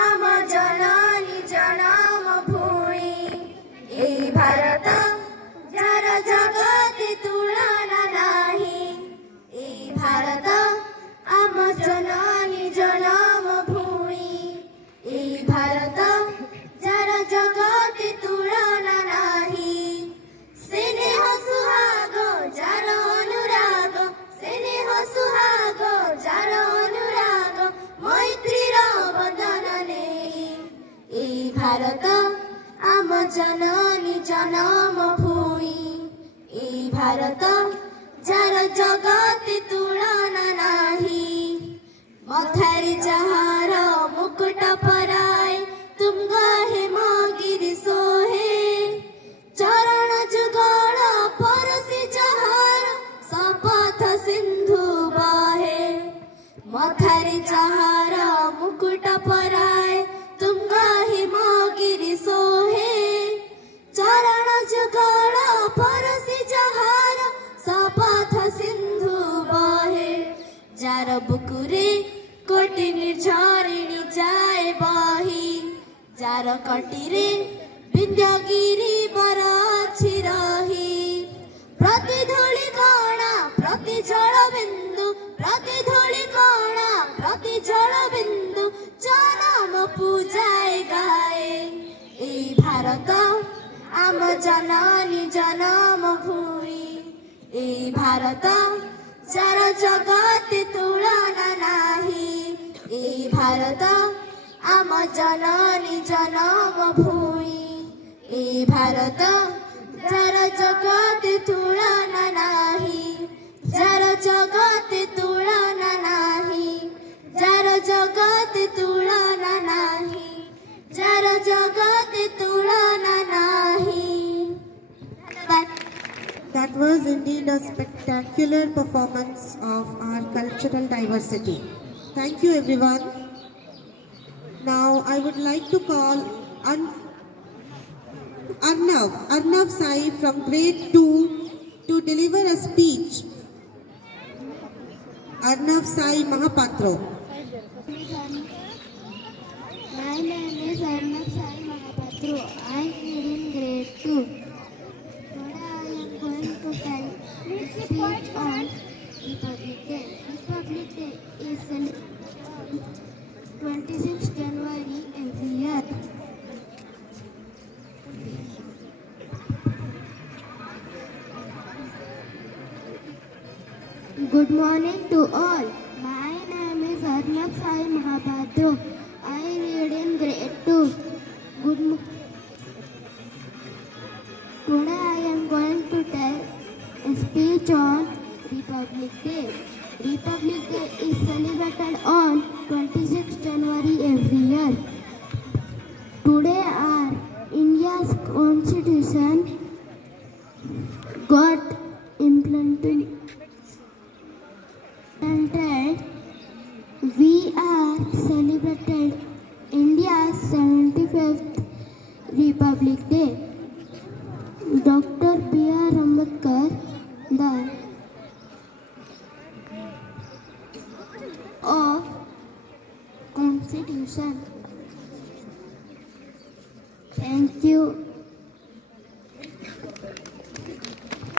आम जननी जनम भूमि ए भारत जार जगति तुलना नाही ए भारत आम जननी जनम भूमि ए भारत जार जगति तुलना नाही स्नेह सुहाग जार अनुराग स्नेह सुहाग जार अनुराग मैत्रीर बंधन ए भारत आम जननी जनम भूमि ए भारत जार जगति तुलना नाही मथारी जहार मुकुट पराय तुम गाहे मगिरी सोहे चरण जुगल परसी जहार शपथ सिंधु बहे मथारी जहार मुकुट पराय तुम गाहे मगिरी सोहे चरण जुगल परसी जहार शपथ सिंधु बहे जार बुकुरे कोटि निर्झरिणी जाए बही जार कटिरे विंध्यगिरी बर अछि रही प्रति धूଳି कणा प्रति जल बिंदु प्रति धूଳି कणा प्रति जल बिंदु जनम पूजाए गाए ए भारत आम जननी जनम भूमि ए भारत जार जगति तुलना नाही ए भारत आम जननी जनम भूमि ए भारत जार जगति तुलना नाही जार जगति तुलना नाही जार जगति तुलना नाही जार जगति तुलना नाही. That was indeed a spectacular performance of our cultural diversity. Thank you everyone. Now I would like to call Arnav Sai from grade 2 to deliver a speech. Arnav Sai Mahapatro. My name is Arnav Sai Mahapatro. I am in grade 2. Today I am going to tell a speech on Republic Day. Republic Day is celebrated on 26 January every year. Good morning to all. My name is Arnav Sai Mahapatro. I read in grade 2. Today I am going to tell a speech on Republic Day. Republic Day is celebrated on 26 January every year. Today our India's constitution got implemented. We are celebrated India's 75th Republic Day. Dr. B.R. Ambedkar, the of Constitution. Thank you.